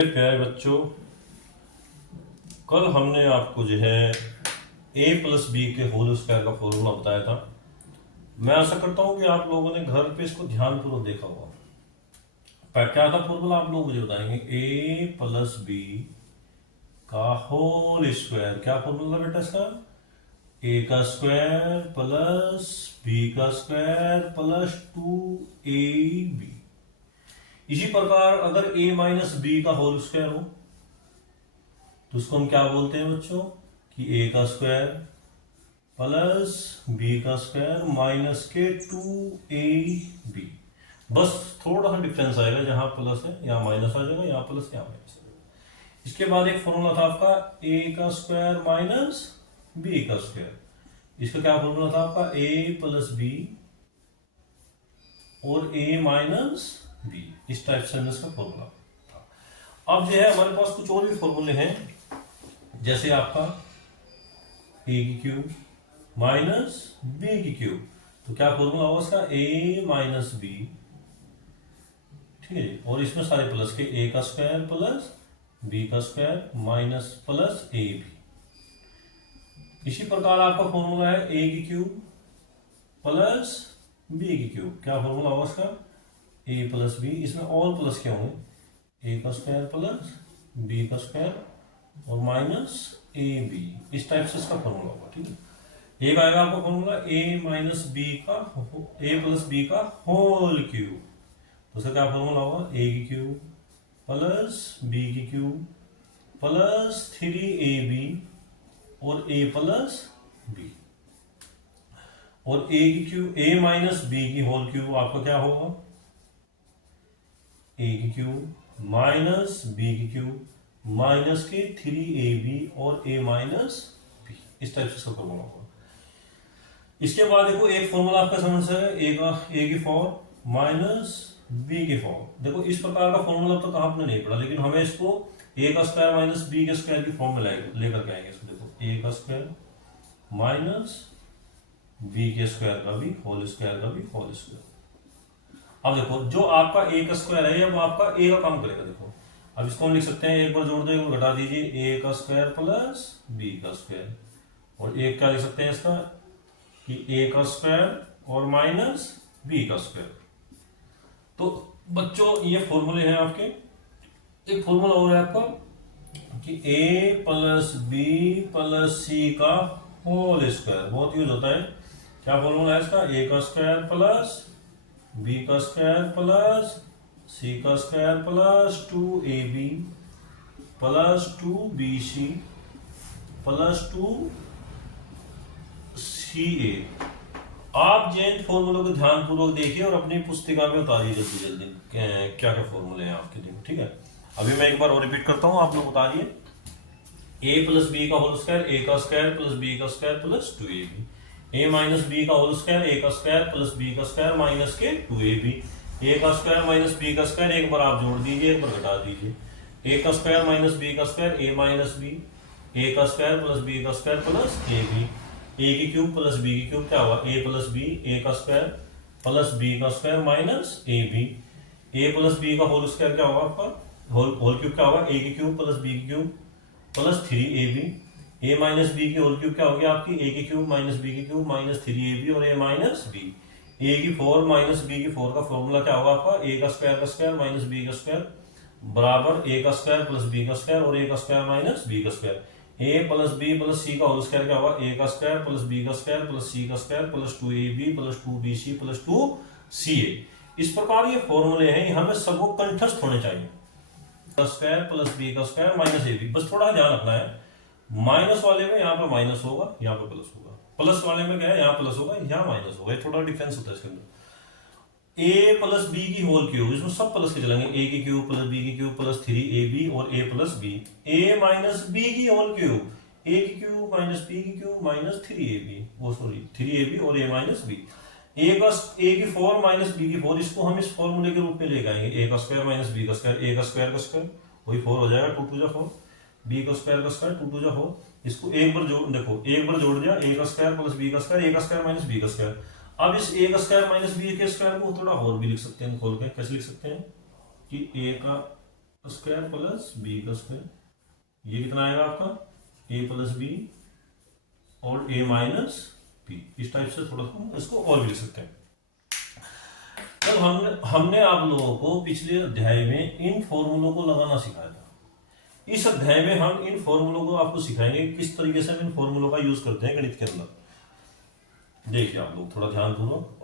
प्यारे बच्चों, कल हमने आपको जो है a प्लस बी के होल स्क्वायर का फॉर्मूला बताया था। मैं आशा करता हूँ कि आप लोगों ने घर पे इसको ध्यानपूर्वक देखा होगा। क्या था फॉर्मूला, आप लोग मुझे बताएंगे। a प्लस बी का होल स्क्वायर, क्या फॉर्मूला बेटा इसका? a का स्क्वायर प्लस b का स्क्वायर प्लस 2ab। इसी प्रकार अगर a माइनस बी का होल स्क्वायर हो तो उसको हम क्या बोलते हैं बच्चों कि a का स्क्वायर प्लस b का स्क्वायर माइनस के 2ab। बस थोड़ा सा डिफरेंस आएगा, जहां प्लस है यहाँ माइनस आ जाएगा, यहाँ प्लस यहाँ माइनस आ जाएगा। इसके बाद एक फॉर्मूला था आपका a का स्क्वायर माइनस b का स्क्वायर। इसका क्या फॉर्मूला था आपका? a प्लस बी और a माइनस बी। इस टाइप से इसका फॉर्मूला था। अब जो है हमारे पास कुछ और भी फॉर्मूले हैं, जैसे आपका a की क्यूब माइनस b की क्यूब। तो क्या फॉर्मूला होगा इसका? a माइनस बी, ठीक है। और इसमें सारे प्लस के, a का स्क्वायर प्लस b का स्क्वायर माइनस प्लस a भी। इसी प्रकार आपका फॉर्मूला है a की क्यूब प्लस b की क्यूब। क्या फॉर्मूला होगा इसका? a प्लस बी, इसमें ऑल प्लस क्या होंगे? a का स्क्वायर प्लस b का स्क्वायर और माइनस ए बी। इस टाइप से इसका फॉर्मूला होगा, ठीक है। एक आएगा आपका फॉर्मूला a माइनस बी का, a प्लस बी का होल क्यूब। तो उसका क्या फॉर्मूला होगा? a की क्यूब प्लस b की क्यूब प्लस 3ab और a प्लस b। और a की क्यूब, a माइनस बी की होल क्यूब आपका क्या होगा? a की क्यूब माइनस b की क्यूब माइनस के 3ab और a माइनस बी। इस टाइप से इसका फॉर्मूला होगा। इसके बाद देखो एक फॉर्मूला आपका समझ से है, a की फॉर्म माइनस b की फॉर्म। देखो इस प्रकार का फॉर्मूला तो कहाँ आपने नहीं पढ़ा, लेकिन हमें इसको a का स्क्वायर माइनस b के स्क्वायर की फॉर्म में लेकर के आएंगे। इसको देखो a का स्क्वायर माइनस b के स्क्वायर का भी होल स्क्वायर का भी होल स्क्वायर। अब देखो जो आपका a का स्क्वायर है वो आपका a का काम करेगा। देखो अब इसको हम लिख सकते हैं, एक बार जोड़ दो, एक बार घटा दीजिए, a का स्क्वायर प्लस b का स्क्वायर। और एक क्या लिख सकते हैं इसका कि a का स्क्वायर और माइनस b का स्क्वायर। तो बच्चों ये फॉर्मूले हैं आपके। एक फॉर्मूला और है आपका कि a plus B plus c का होल स्क्वायर, बहुत यूज होता है। क्या फॉर्मूला है इसका? a का स्क्वायर प्लस b का स्क्वायर प्लस c का square plus 2ab plus 2bc plus 2ca। आप जैन फॉर्मूलों को ध्यानपूर्वक देखिए और अपनी पुस्तिका में उतारिए जल्दी जल्दी क्या क्या फॉर्मूले हैं आपके लिए, ठीक है। अभी मैं एक बार और रिपीट करता हूं, आप लोग उतारिए। a प्लस बी का होल स्क्वायर, a का स्क्वायर प्लस b का square plus 2ab। a minus B का होल स्क्वायर, a का स्क्वायर प्लस b का स्क्वायर माइनस के 2ab। a का स्क्वायर माइनस b का स्क्वायर, एक बार आप जोड़ दीजिए, एक बार घटा दीजिए। a का स्क्वायर माइनस b का square, a minus b, a का स्क्वायर प्लस b का स्क्वायर प्लस ab। a की क्यूब प्लस b की क्यूब क्या हुआ? a प्लस b, a का स्क्वायर प्लस b का square minus ab। a plus b का होल स्क्वायर क्या होगा आपका? होल क्यूब क्या होगा? a की क्यूब प्लस b की cube plus 3ab। a minus B की होल क्यूब क्या होगी आपकी? a की क्यूब माइनस b की क्यूब माइनस 3ab और a माइनस b। a की 4 माइनस b की 4 का फॉर्मूला क्या होगा आपका? a का स्क्वायर माइनस b का स्क्वायर बराबर a का स्क्वायर प्लस b का स्क्वायर और a का स्क्वायर माइनस b का square. a plus b plus c का होल स्क्वायर क्या होगा? a का स्क्वायर प्लस b का स्क्वायर प्लस c का square plus 2ab plus 2bc plus 2ca। इस प्रकार ये फॉर्मूले हैं, हमें सबको कंठस्थ होने चाहिए। स्क्वायर प्लस b का स्क्वायर माइनस ab। बस थोड़ा ध्यान रखना है, माइनस वाले में यहाँ पे माइनस होगा, यहाँ पे प्लस होगा। प्लस वाले में क्या है? यहाँ प्लस होगा, यहाँ माइनस होगा। थोड़ा डिफरेंस होता है इसके अंदर। a प्लस बी की होल क्यूब, इसमें सब प्लस के चलेंगे। a की क्यूब प्लस b की क्यूब प्लस 3ab और a plus b। a minus b की होल क्यूब, a की क्यूब माइनस b की क्यूब माइनस 3ab, वो सॉरी 3ab और a माइनस b। a की 4 माइनस b की 4, इसको हम इस फॉर्मूले के रूप में लेकर आएंगे। a का स्क्वायर माइनस b का स्क्वायर, a का स्क्वायर वही 4 हो जाएगा, 2 टू जा 4। b का स्क्वायर 2 टू जा 4। इसको एक बार जोड़, देखो एक बार जोड़ दिया, a का स्क्वायर प्लस b का स्क्वायर, a का स्क्वायर माइनस b का स्क्वायर। अब इस a का स्क्वायर माइनस b के स्क्वायर को थोड़ा और भी लिख सकते हैं खोल के। कैसे लिख सकते हैं कि a का स्क्वायर प्लस बी का स्क्वायर, ये कितना आएगा आपका ए प्लस बी और ए माइनस बी। इस टाइप से थोड़ा सा इसको और भी लिख सकते हैं। तब हमने आप लोगों को पिछले अध्याय में इन फॉर्मूलों को लगाना सिखाया था। इस अध्याय में हम इन फॉर्मूलों को आपको सिखाएंगे किस तरीके से हम इन फॉर्मूलों का यूज करते हैं गणित के अंदर। देखिए आप लोग थोड़ा ध्यान पूर्वक,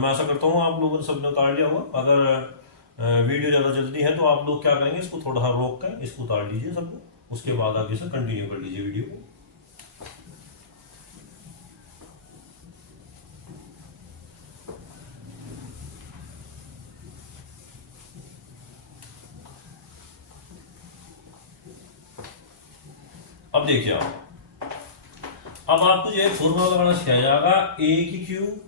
मैं आशा करता हूँ आप लोगों ने सबने उतार लिया होगा। अगर वीडियो ज़्यादा जल्दी है तो आप लोग क्या करेंगे, इसको थोड़ा सा रोक कर इसको उतार लीजिए सबको, उसके बाद आगे से कंटिन्यू कर लीजिए वीडियो को। अब देखिए अब आपको जो है फॉर्मूला लगाना सिखाया जाएगा, ए की क्यूब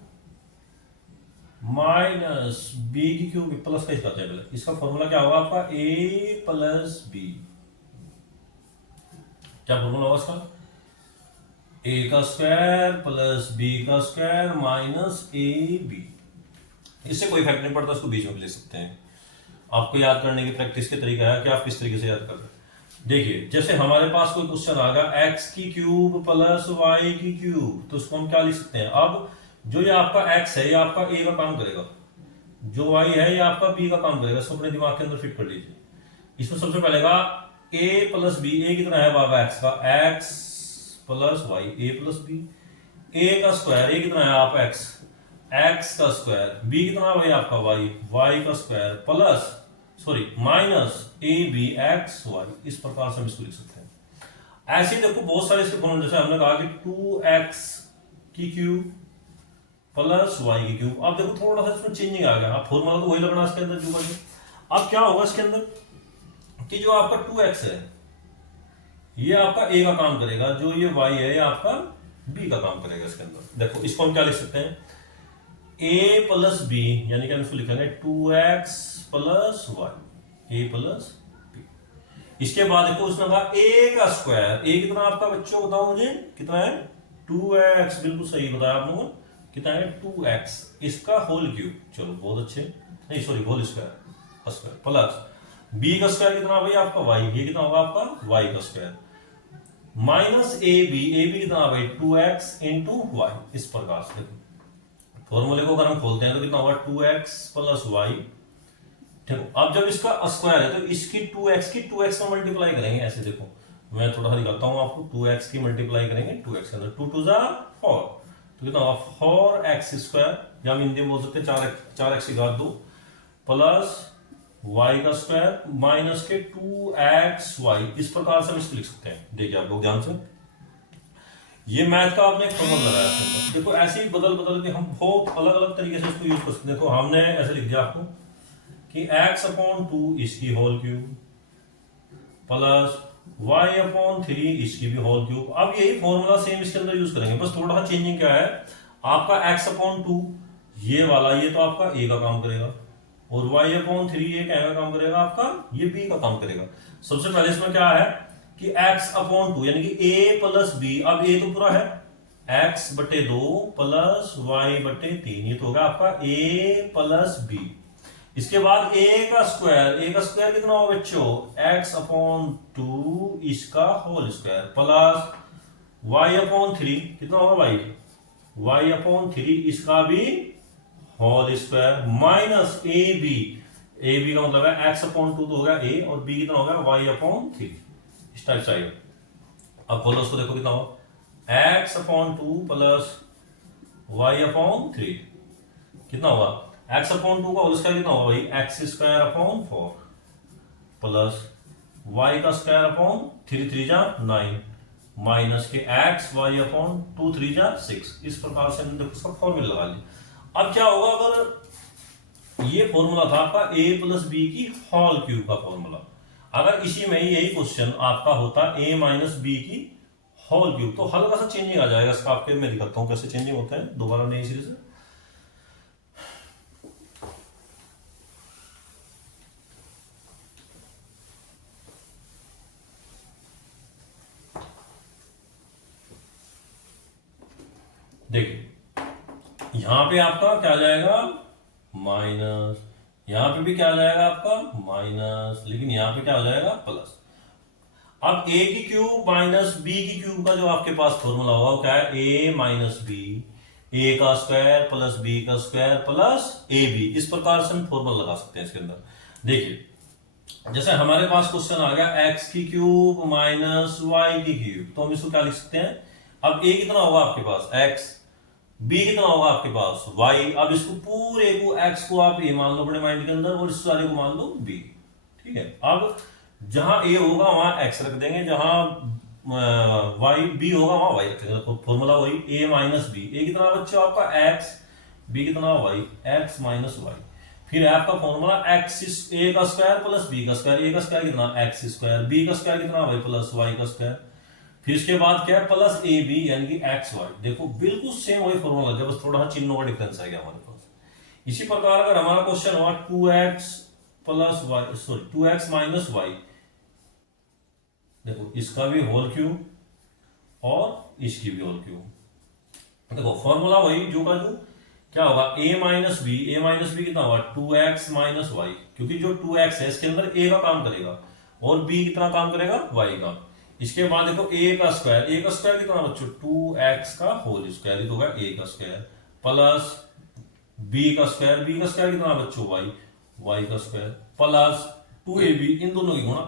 माइनस बी की क्यूब प्लस का इसका टेबल। इसका फॉर्मूला क्या होगा आपका, ए प्लस बी। क्या फॉर्मूला होगा इसका, ए का स्क्वायर प्लस बी का स्क्वायर माइनस ए बी। इससे कोई फर्क नहीं पड़ता, इसको बीच में ले सकते हैं। आपको याद करने की प्रैक्टिस के तरीका है कि आप किस तरीके से याद कर रहे हैं। देखिए जैसे हमारे पास कोई क्वेश्चन आ गया एक्स की क्यूब प्लस वाई की क्यूब, तो उसको हम क्या लिख सकते हैं। अब जो ये आपका एक्स है ये आपका ए का काम करेगा, जो वाई है ये आपका बी का काम करेगा। इसको अपने दिमाग के अंदर फिट कर लीजिए। इसमें सबसे पहले का ए प्लस बी, ए कितना है बाबा एक्स का, X plus Y A plus B. A का स्क्वायर, ए कितना है आप एक्स, एक्स का स्क्वायर, बी कितना है भाई आपका वाई, वाई का square plus sorry minus A B X Y. इस प्रकार से हम इसको लिख सकते हैं। ऐसे देखो बहुत सारे इसके फॉर्मूले, जैसे हमने कहा कि 2x की क्यूब प्लस वाई की क्यूब। अब देखो थोड़ा सा इसमें चेंजिंग आ गया, फॉर्मूला तो वही लगना इसके अंदर जो बने। अब क्या होगा इसके अंदर कि जो आपका 2x है ये आपका a का काम करेगा, जो ये y है ये आपका b का काम करेगा इसके अंदर। देखो इसको हम क्या लिख सकते हैं, a प्लस बी, यानी कि हम इसको लिखेंगे 2x plus Y A plus B. इसके बाद देखो उसने कहा a का स्क्वायर, a कितना आपका बच्चों बताओ मुझे कितना है, 2x। बिल्कुल सही बताया आप लोगों, कितना है 2x, इसका होल क्यूब। चलो बहुत अच्छे, नहीं sorry whole square, square plus b का स्क्वायर कितना भाई आपका y, ये कितना होगा आपका y का स्क्वायर माइनस ए बी कितना भाई 2x इंटू वाई। इस प्रकार से देखो फॉर्मूले को अगर हम खोलते हैं तो कितना होगा 2x प्लस वाई। देखो अब जब इसका स्क्वायर है तो इसकी 2x की 2x में मल्टीप्लाई करेंगे। ऐसे देखो मैं थोड़ा सा दिखाता हूं आपको, 2x की मल्टीप्लाई करेंगे 2x के अंदर, 2 टू जा 4, तो कितना होगा 4x स्क्वायर, या हम हिंदी में बोल सकते हैं 4x की घात 2 प्लस y का स्क्वायर माइनस के 2xy। इस प्रकार से हम इसको लिख सकते हैं। देखिए आप लोग ध्यान से, ये मैथ का आपने एक फॉर्मूला लगाया है। देखो ऐसे ही बदल बदल के हम बहुत अलग अलग तरीके से इसको यूज कर सकते हैं। देखो हमने ऐसे लिख दिया आपको कि x अपॉन 2 इसकी whole cube plus y upon 3 इसकी भी होल क्यूब। अब यही फॉर्मूला सेम इसके अंदर यूज करेंगे, बस थोड़ा सा चेंजिंग क्या है, आपका x अपॉन 2 ये वाला ये तो आपका a का काम करेगा, और y अपॉन 3 ये क्या काम करेगा आपका, ये b का काम करेगा। सबसे पहले इसमें क्या है कि x अपॉन 2 यानी कि a प्लस b। अब a तो पूरा है x बटे 2 प्लस y बटे 3, ये तो होगा आपका a प्लस b। इसके बाद a का स्क्वायर कितना होगा बच्चों, x अपॉन 2 इसका whole square plus y upon 3 कितना होगा भाई, y अपॉन 3 इसका भी whole square minus A B का मतलब है x अपॉन 2 तो होगा a, और b कितना होगा y अपॉन 3। इस टाइप से आएगा। अब खोलो उसको, देखो कितना होगा x upon 2 plus y upon 3 कितना होगा, x अपॉन 2 का होल स्क्वायर कितना होगा भाई, x square upon 4 plus y का स्क्वायर अपॉन 3 3 जा 9 माइनस के x y अपॉन 2 3 जा 6। इस प्रकार से हमने देखो उसका फॉर्मूला लगा लिया। अब क्या होगा, अगर ये फॉर्मूला था आपका a प्लस बी की होल क्यूब का फॉर्मूला, अगर इसी में यही क्वेश्चन आपका होता a माइनस बी की होल क्यूब, तो हल्का सा चेंजिंग आ जाएगा इसका। आपके मैं दिखाता हूं कैसे चेंजिंग होता है दोबारा नई सीरीज से। देखिए यहां पे आपका क्या आ जाएगा, माइनस यहाँ पे भी क्या हो जाएगा आपका माइनस, लेकिन यहाँ पे क्या हो जाएगा प्लस। अब ए की क्यूब माइनस बी की क्यूब का जो आपके पास फॉर्मूला होगा वो क्या है, ए माइनस बी, ए का स्क्वायर प्लस बी का स्क्वायर प्लस ए बी। इस प्रकार से हम फॉर्मूला लगा सकते हैं इसके अंदर। देखिए जैसे हमारे पास क्वेश्चन आ गया एक्स की क्यूब माइनस वाई की क्यूब, तो हम इसको क्या लिख सकते हैं, अब ए कितना होगा आपके पास एक्स, बी कितना होगा आपके पास वाई। अब इसको पूरे को एक्स को आप ए मान लो अपने माइंड के अंदर, और इस सारे को मान लो बी। ठीक है, अब जहां ए होगा वहां एक्स रख देंगे, जहां वाई बी होगा वहां वाई रखेंगे। तो फॉर्मूला वही ए माइनस बी, ए कितना बच्चा आपका एक्स, बी कितना वाई, एक्स माइनस वाई। फिर आपका फॉर्मूला एक्स ए का स्क्वायर प्लस बी का स्क्वायर, ए का स्क्वायर कितना एक्स स्क्वायर, बी का स्क्वायर कितना वाई प्लस वाई का स्क्वायर। फिर इसके बाद क्या है प्लस ए बी यानी कि एक्स वाई। देखो बिल्कुल सेम वही फॉर्मूला लग गया, बस थोड़ा सा चिन्हों का डिफरेंस आ गया हमारे पास। इसी प्रकार अगर हमारा क्वेश्चन हुआ 2x plus Y, sorry 2x minus Y, देखो इसका भी होल क्यूब और इसकी भी होल क्यूब। देखो फॉर्मूला वही जो का जो क्या होगा a minus B, A minus B कितना होगा 2x माइनस वाई, क्योंकि जो 2x है इसके अंदर a का काम करेगा और b कितना काम करेगा y का। इसके बाद देखो a का स्क्वायर कितना बच्चों 2x का होल स्क्वायर, ये तो होगा a का स्क्वायर प्लस b का स्क्वायर, कितना बच्चों y का स्क्वायर प्लस 2ab, इन दोनों की गुणा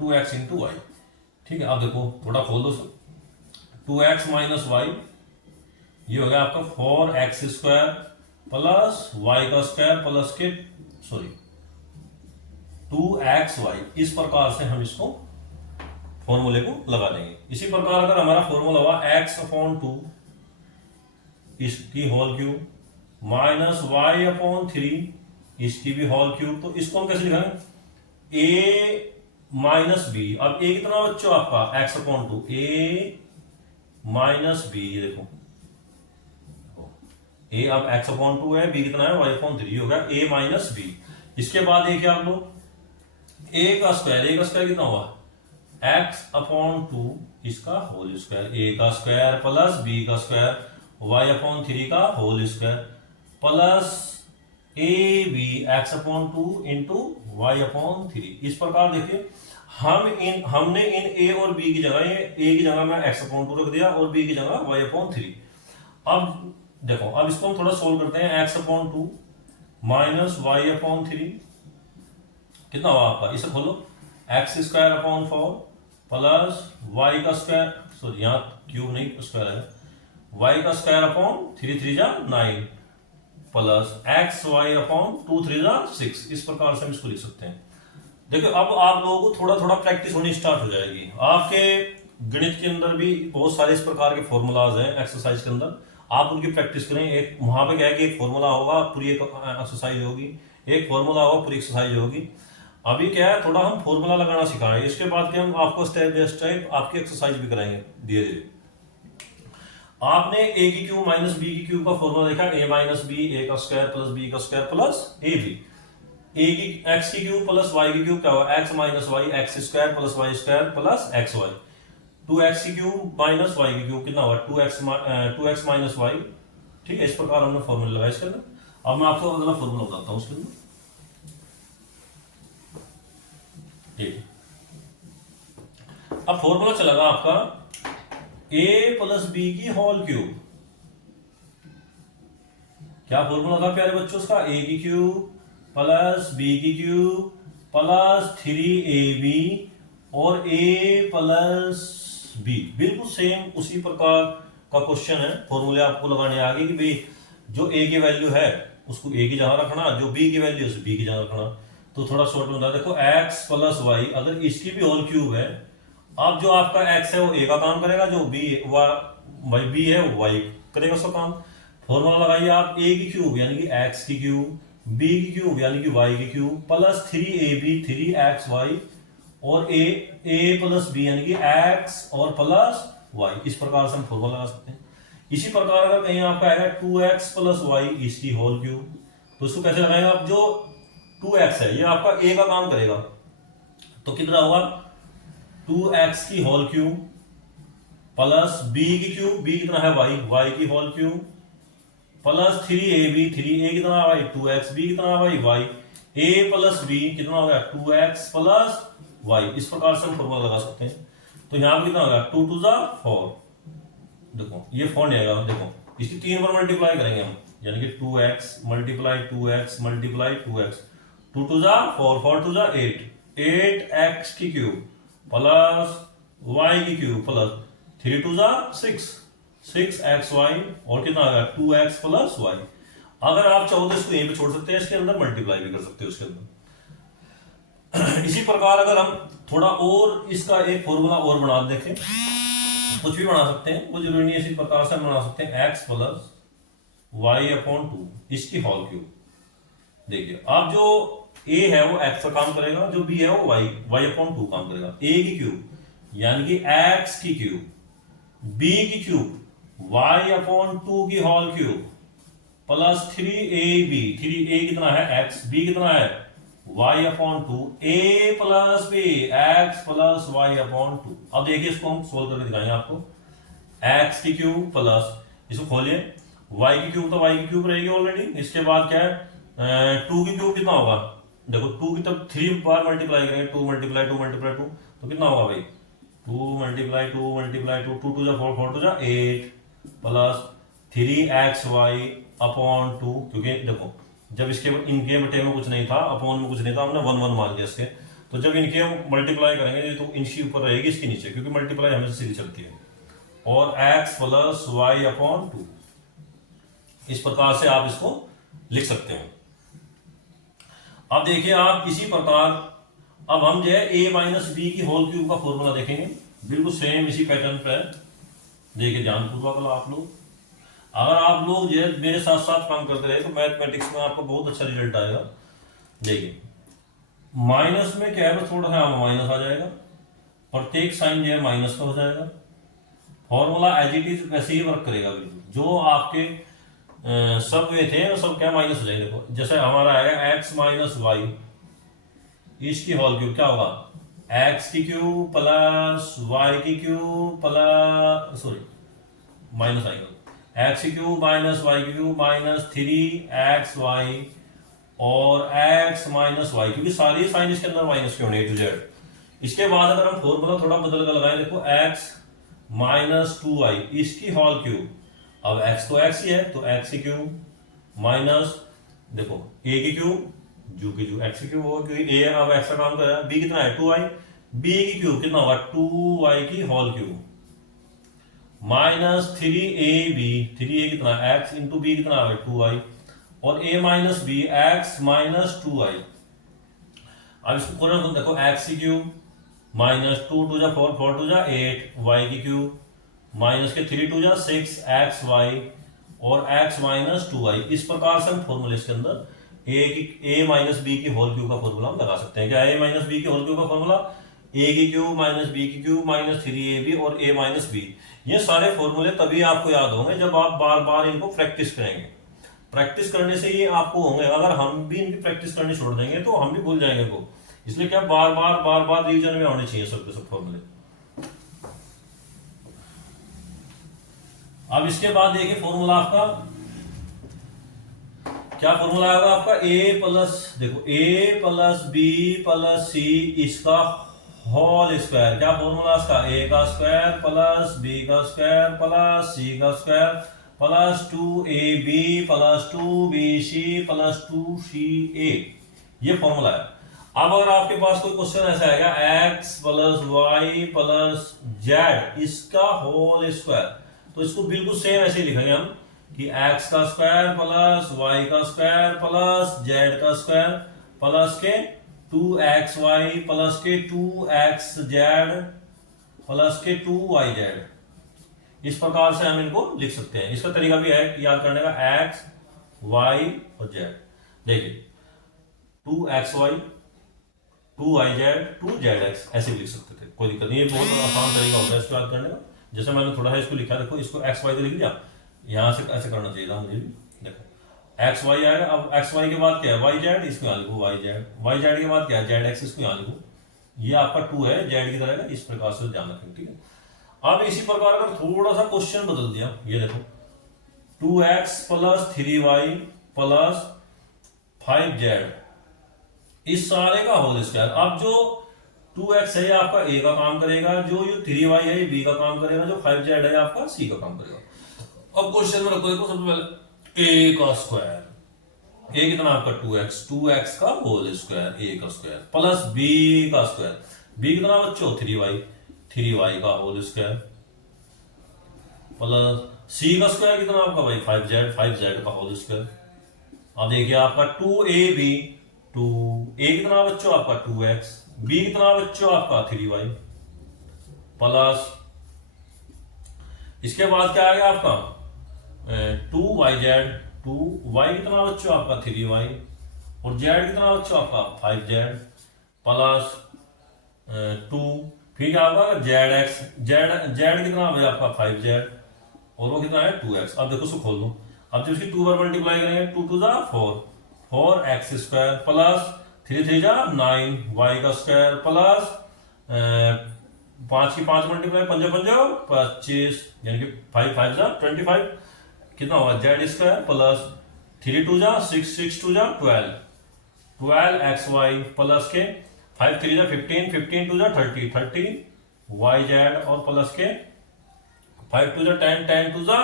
2x इंटू वाई। ठीक है, अब देखो थोड़ा खोल दो सर, 2x माइनस वाई, ये हो गया आपका 4x स्क्वायर प्लस वाई का स्क्वायर प्लस के सॉरी 2xy। इस प्रकार से हम इसको फॉर्मूले को लगा देंगे। इसी प्रकार अगर हमारा फॉर्मूला हुआ x अपॉन 2 इसकी whole cube minus Y upon 3 इसकी भी होल क्यूब, तो इसको हम कैसे लिखेंगे a माइनस बी। अब ए कितना बच्चों आपका x अपॉन 2, ए माइनस बी, देखो ए अब x अपॉन 2 है, बी कितना है y अपॉन 3, होगा a माइनस बी। इसके बाद ये क्या आप लोग a का स्क्वायर कितना हुआ x अपॉन 2 इसका होल स्क्वायर, a का स्क्वायर प्लस b का स्क्वायर y अपॉन 3 का whole square plus A B X upon 2 into Y upon 3। इस प्रकार देखिए हमने इन ए और बी की जगह, ए की जगह में एक्स अपॉन 2 रख दिया और बी की जगह वाई अपॉन 3। अब देखो अब इसको हम थोड़ा सोल्व करते हैं, X upon 2 minus Y upon 3 कितना हुआ आपका, इसे खोलो X square upon 4 plus Y का स्क्वायर, सॉरी यहाँ क्यूब नहीं स्क्वायर है, वाई का स्क्वायर अपॉन 3 3 जा 9 प्लस एक्स वाई अपॉन 2 3 जा 6। इस प्रकार से हम इसको लिख सकते हैं। देखो अब आप लोगों को थोड़ा थोड़ा प्रैक्टिस होनी स्टार्ट हो जाएगी। आपके गणित के अंदर भी बहुत सारे इस प्रकार के फॉर्मूलाज हैं एक्सरसाइज के अंदर, आप उनकी प्रैक्टिस करें। एक वहां पे क्या है कि एक फॉर्मूला होगा पूरी एक एक्सरसाइज होगी, एक फॉर्मूला होगा पूरी एक्सरसाइज होगी। अभी क्या है थोड़ा हम फॉर्मूला लगाना सिखाएंगे, इसके बाद क्या हम आपको स्टेप बाय स्टेप आपकी एक्सरसाइज भी कराएंगे धीरे धीरे। आपने ए की क्यूब माइनस बी की क्यूब का फॉर्मूला देखा, ए माइनस बी, ए का स्क्वायर प्लस बी का square plus A B. A की एक्स की क्यूब प्लस वाई की क्यूब क्या होगा X minus Y, X square plus Y square plus X Y. 2x की क्यूब माइनस वाई की cube कितना हुआ 2x माइनस वाई। ठीक है, इस प्रकार हमने फॉर्मूला लगाया इसके अंदर। अब मैं आपको अगला फॉर्मूला बताता हूं उसके अंदर। ठीक, अब फॉर्मूला चलेगा आपका a प्लस बी की होल क्यूब। क्या फॉर्मूला था प्यारे बच्चों उसका, a की क्यूब प्लस b की क्यूब प्लस 3ab और a प्लस b। बिल्कुल सेम उसी प्रकार का क्वेश्चन है, फॉर्मूले आपको लगाने आगे कि भाई जो a की वैल्यू है उसको a की जगह रखना, जो b की वैल्यू उसको b की जगह रखना। तो थोड़ा शॉर्ट में देखो x प्लस वाई, अगर इसकी भी होल क्यूब है, अब जो आपका x है वो a का काम करेगा, जो b है वो y करेगा उसका काम। फॉर्मूला लगाइए आप a की क्यूब यानी कि x की क्यूब, b की क्यूब यानी कि y की क्यूब प्लस 3ab 3xy और a प्लस b यानी कि x और प्लस y। इस प्रकार से हम फॉर्मूला लगा सकते हैं। इसी प्रकार अगर कहीं आपका आएगा 2x प्लस वाई इसकी होल क्यूब, तो इसको कैसे लगाएंगे आप, जो 2x है ये आपका a का काम करेगा, तो कितना होगा 2x की होल क्यूब प्लस b की क्यूब, b कितना है y की whole cube plus 3ab, 3a कितना भाई 2x, b कितना भाई y, a प्लस b कितना हो गया 2x प्लस y। इस प्रकार से हम फॉर्मूला लगा सकते हैं। तो यहाँ पे कितना हो गया 2 टू 4, देखो ये 4 नहीं आएगा, देखो इसकी 3 बार मल्टीप्लाई करेंगे हम, यानी कि 2x multiply 2x multiply 2x, 2 to 4, 4 to 8, 8x की क्यूब प्लस y की क्यूब प्लस 3 टू 6, 6xy और कितना आ गया 2x प्लस y। अगर आप चाहो तो इसको यहीं पे छोड़ सकते हैं, इसके अंदर मल्टीप्लाई भी कर सकते हो उसके अंदर। इसी प्रकार अगर हम थोड़ा और इसका एक फॉर्मूला और बना देखें, कुछ भी बना सकते हैं, वो जरूरी नहीं है, इसी प्रकार से हम बना सकते हैं x प्लस वाई अपॉन 2 इसकी होल क्यूब। देखिए अब जो a है वो x का काम करेगा, जो b है वो y अपॉन 2 काम करेगा। a की क्यूब यानी कि x की क्यूब, b की क्यूब y अपॉन 2 की whole cube plus 3ab, 3a कितना है x, b कितना है y upon 2, a plus b x plus y upon 2। अब देखिए इसको हम सोल्व करके दिखाएंगे आपको। x की क्यूब प्लस, इसको खोलिए, y की क्यूब तो y की क्यूब रहेगी ऑलरेडी, इसके बाद क्या है 2 की क्यूब कितना होगा, देखो 2 की तब 3 बार मल्टीप्लाई करेंगे, 2 मल्टीप्लाई 2 मल्टीप्लाई 2 तो कितना होगा भाई 2 multiply 2 multiply 2, 2 to 4, 4 to 8 plus 3xy upon 2, क्योंकि देखो जब इसके इनके बटे में कुछ नहीं था, अपॉन में कुछ नहीं था, हमने 1 1 मान दिया इसके, तो जब इनके हम मल्टीप्लाई करेंगे तो इनकी ऊपर रहेगी इसके नीचे, क्योंकि मल्टीप्लाई हमेशा सीधी चलती है, और x प्लस वाई अपॉन 2। इस प्रकार से आप इसको लिख सकते हो। अब देखिए आप इसी प्रकार अब हम जो है a माइनस बी की होल क्यूब का फॉर्मूला देखेंगे, बिल्कुल सेम इसी पैटर्न पे। देखिए ध्यानपूर्वक आप लोग, अगर आप लोग जो है मेरे साथ साथ काम करते रहे तो मैथमेटिक्स में आपको बहुत अच्छा रिजल्ट आएगा। देखिए माइनस में क्या है, थोड़ा सा माइनस आ जाएगा, प्रत्येक साइन जो है माइनस का हो जाएगा, फॉर्मूला एज इट इज वैसे ही वर्क करेगा बिल्कुल, जो आपके सब वे थे वो सब क्या माइनस हो जाएंगे। देखो जैसे हमारा आएगा x माइनस वाई, इसकी होल क्यूब क्या होगा x की क्यूब प्लस y की क्यूब प्लस माइनस आएगा x की क्यूब माइनस y की क्यूब माइनस 3xy और x माइनस y, क्योंकि सारी साइन इसके अंदर माइनस के होने A to Z। इसके बाद अगर हम फॉर्मूला थोड़ा बदल कर लगाएं, देखो x माइनस 2y इसकी होल क्यूब, अब x तो x ही है तो x की क्यूब माइनस देखो a की क्यूब जो की जो x की क्यूब होगा, क्योंकि a अब x का काम कर रहा है, b कितना है 2y, b की क्यूब कितना होगा 2y की whole cube minus 3ab, 3a कितना x इंटू b कितना है 2y और a minus b x minus 2y। अब इसको पूरा देखो x की cube minus 2 to 4, 4 to 8 y की क्यूब माइनस के 3 टू 6 एक्स वाई और x माइनस 2y। इस प्रकार से हम फॉर्मूले के अंदर a माइनस बी की होल क्यूब का फॉर्मूला हम लगा सकते हैं। क्या a माइनस बी की होल क्यूब का फॉर्मूला a की क्यूब माइनस b की क्यूब माइनस 3ab और a माइनस b। ये सारे फॉर्मूले तभी आपको याद होंगे जब आप बार बार इनको प्रैक्टिस करेंगे। प्रैक्टिस करने से ये आपको होंगे, अगर हम भी इनकी प्रैक्टिस करनी छोड़ देंगे तो हम भी भूल जाएंगे इनको। इसलिए क्या बार बार रिवीजन में होने चाहिए सब फॉर्मूले। अब इसके बाद देखिए फॉर्मूला आपका क्या फॉर्मूला आएगा आपका a प्लस, देखो a प्लस बी प्लस सी इसका होल स्क्वायर। क्या फॉर्मूला इसका a का स्क्वायर प्लस b का स्क्वायर प्लस c का square plus 2ab plus 2bc plus 2ca। ये फॉर्मूला है। अब अगर आपके पास कोई क्वेश्चन ऐसा आएगा x plus y plus z इसका होल स्क्वायर, तो इसको बिल्कुल सेम ऐसे ही लिखेंगे हम कि x का स्क्वायर प्लस y का स्क्वायर प्लस z का स्क्वायर प्लस के 2xy प्लस के 2xz प्लस के 2yz। इस प्रकार से हम इनको लिख सकते हैं। इसका तरीका भी है याद करने का, x y और z। देखिए 2xy 2yz 2zx ऐसे भी लिख सकते थे, कोई दिक्कत नहीं है। बहुत आसान तरीका होता है इसको याद करने का। जैसे मैंने थोड़ा है इसको लिखा, देखो इसको एक्स वाई तो लिख दिया, यहां से ऐसे करना चाहिए था मुझे भी। देखो एक्स वाई आएगा, अब एक्स वाई के बाद क्या है वाई जेड, इसको यहाँ लिखो वाई जेड, वाई जेड के बाद क्या है जेड एक्स, इसको यहाँ लिखो। ये आपका 2 है जेड की तरह, इस प्रकार से ध्यान रखें, ठीक है। अब इसी प्रकार अगर थोड़ा सा क्वेश्चन बदल दिया, ये देखो 2x plus 3y plus 5z, इस सारे का होल स्क्वायर। अब जो 2x है आपका a का काम करेगा, जो ये 3y है ये b का काम करेगा, जो 5z है आपका c का काम करेगा। अब क्वेश्चन में रखो, देखो सबसे पहले a का स्क्वायर, a कितना आपका 2x का होल स्क्वायर, a का स्क्वायर प्लस b का स्क्वायर, b कितना बच्चों 3y का होल स्क्वायर प्लस c का स्क्वायर कितना आपका भाई 5z का होल स्क्वायर। अब देखिए आपका 2ab, 2a कितना बच्चों आपका 2x, b कितना बच्चों आपका 3y प्लस इसके बाद क्या आ गया आपका 2yz, 2y कितना बच्चों आपका 3y और z कितना बच्चों आपका 5z प्लस 2, फिर क्या होगा zx, z कितना है आपका 5z और वो कितना है 2x। अब देखो उसको खोल दो, अब जब इसकी 2 बार मल्टीप्लाई करेंगे 2 2 जा 4x स्क्वायर प्लस 3 3 जा 9 y का स्क्वायर प्लस 5 की 5 मल्टीप्लाई 5 5 25 यानी कि 5 5 जा 25 कितना होगा z स्क्वायर प्लस 3 2 जा 6 6 2 जा 12xy प्लस के 5 3 जा 15 15 2 जा 30 30 yz और प्लस के 5 2 जा 10 10 2 जा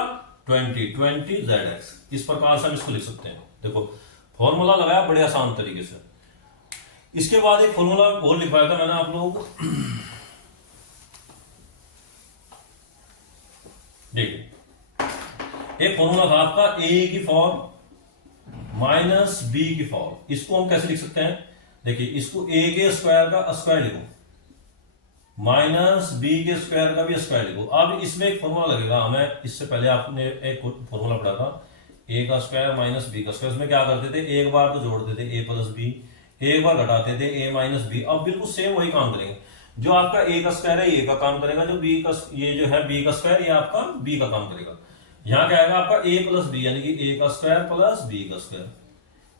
20 20 zx। इस प्रकार से हम इसको लिख सकते हैं। देखो फॉर्मूला लगाया बड़े आसान तरीके से। इसके बाद एक फॉर्मूला और लिखवाया था मैंने आप लोगों को, देखिए एक फॉर्मूला था आपका a की फॉर्म माइनस b की फॉर्म। इसको हम कैसे लिख सकते हैं, देखिए इसको a के स्क्वायर का स्क्वायर लिखो माइनस b के स्क्वायर का भी स्क्वायर लिखो। अब इसमें एक फॉर्मूला लगेगा हमें, इससे पहले आपने एक फॉर्मूला पढ़ा था a का स्क्वायर माइनस b का स्क्वायर। इसमें क्या करते थे, एक बार तो जोड़ते थे a प्लस b, एक बार घटाते थे a माइनस b। अब बिल्कुल सेम वही काम करेंगे, जो आपका a का स्क्वायर है a का काम करेगा, जो b का ये जो है b का स्क्वायर ये आपका b का काम करेगा। यहाँ क्या आएगा आपका a प्लस b यानी कि a का स्क्वायर प्लस b का स्क्वायर।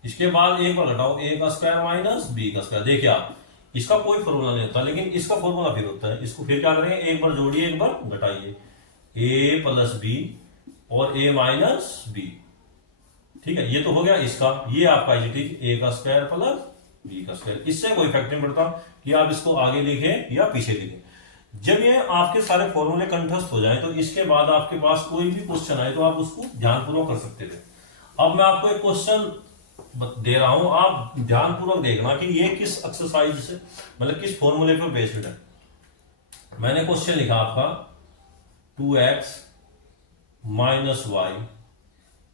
इसके बाद एक बार घटाओ a का स्क्वायर माइनस b का स्क्वायर। देखिए आप इसका कोई फॉर्मूला नहीं होता, लेकिन इसका फॉर्मूला फिर होता है। इसको फिर क्या करेंगे, एक बार जोड़िए एक बार घटाइए, a प्लस b और a माइनस b। ठीक है, ये तो हो गया इसका, ये आपका a का स्क्वायर प्लस b का स्क्वायर। इससे कोई इफेक्ट नहीं पड़ता कि आप इसको आगे लिखें या पीछे लिखें। जब ये आपके सारे फॉर्मूले कंठस्थ हो जाए तो इसके बाद आपके पास कोई भी क्वेश्चन आए तो आप उसको ध्यानपूर्वक कर सकते थे। अब मैं आपको एक क्वेश्चन दे रहा हूं, आप ध्यानपूर्वक देखना कि ये किस एक्सरसाइज से मतलब किस फॉर्मूले पर बेस्ड है। मैंने क्वेश्चन लिखा आपका 2x माइनस वाई,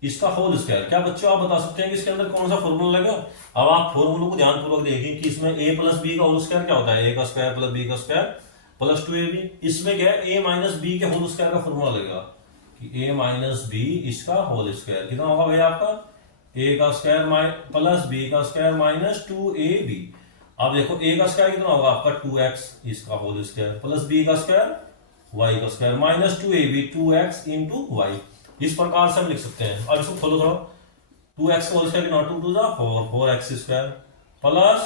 इसका होल स्क्वायर। क्या बच्चों आप बता सकते हैं कि इसके अंदर कौन सा फॉर्मूला लगा। अब आप फॉर्मूले को ध्यानपूर्वक देखिए कि इसमें a प्लस बी का होल स्क्वायर क्या होता है, a का स्क्वायर प्लस b का स्क्वायर प्लस 2ab। इसमें क्या है a माइनस b के होल स्क्वायर का फॉर्मूला लगेगा कि a माइनस b इसका होल स्क्वायर कितना होगा भैया आपका a का स्क्वायर प्लस b का स्क्वायर माइनस 2ab। अब देखो a का स्क्वायर कितना होगा आपका 2x इसका होल स्क्वायर प्लस b का स्क्वायर y का square minus 2ab 2x into y। इस प्रकार से हम लिख सकते हैं। अब इसको खोलो थोड़ा, 2x का होल स्क्वायर कितना 2 2 जा 4 4x स्क्वायर प्लस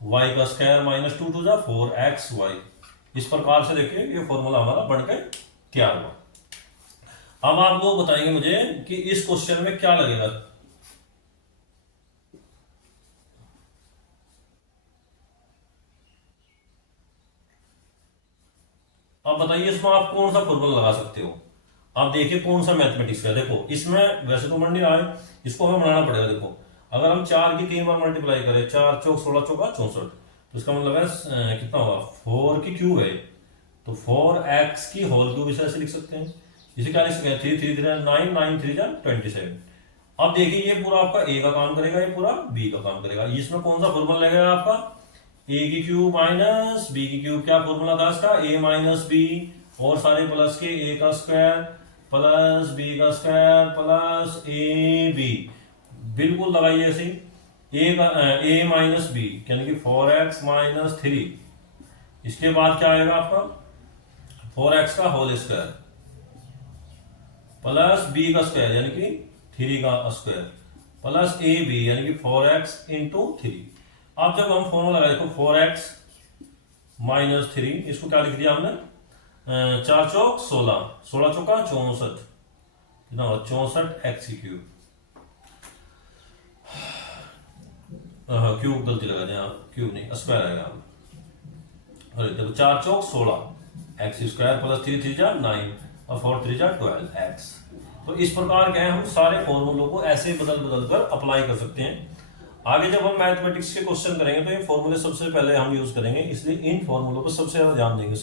y का स्क्वायर माइनस 2 2 जा 4xy। इस प्रकार से देखिए ये फॉर्मूला हमारा बनकर तैयार हुआ। अब आप लोग बताएंगे मुझे कि इस क्वेश्चन में क्या लगेगा। अब बताइए इसमें आप कौन सा फॉर्मूला लगा सकते हो। आप देखिए कौन सा मैथमेटिक्स है। देखो इसमें वैसे तो मन नहीं रहा है, इसको हमें बनाना पड़ेगा। देखो अगर हम 4 की 3 बार मल्टीप्लाई करें, 4 चौक 16 चौका 64, तो इसका मतलब है कितना होगा 4 की क्यूब है तो 4x की होल क्यूब इसे ऐसे लिख सकते हैं। इसे क्या लिख सकते हैं 3 3 3 9 9 3 27। अब देखिए ये पूरा आपका a का काम करेगा, ये पूरा b का काम करेगा। इसमें कौन सा फॉर्मूला लगेगा आपका a की क्यूब माइनस b की क्यूब। क्या फॉर्मूला था इसका a माइनस b और सारे प्लस के a का स्क्वायर प्लस b का स्क्वायर प्लस ab। बिल्कुल लगाइए ऐसे a माइनस b यानी कि 4x माइनस 3। इसके बाद क्या आएगा आपका 4x का होल स्क्वायर प्लस b का स्क्वायर यानी कि 3 का स्क्वायर प्लस ab यानी कि 4x इंटू 3। अब जब हम फॉर्मूला लगाए तो 4x माइनस 3, इसको क्या लिख दिया हमने 4 चौक 16 16 चौका 64 कितना होगा 64 एक्स क्यूब, हाँ क्यूब गलती लगा दिया, क्यूब नहीं स्क्वायर आएगा। अरे देखो 4 चौक 16 एक्स स्क्वायर प्लस 3 3 जा 9 और 4 3 जा 12 एक्स। तो इस प्रकार के हम सारे फॉर्मूलों को ऐसे बदल बदल कर अप्लाई कर सकते हैं। आगे जब हम मैथमेटिक्स के क्वेश्चन करेंगे तो ये फॉर्मूले सबसे पहले हम यूज करेंगे, इसलिए इन फॉर्मूलों पर सबसे ज्यादा ध्यान देंगे।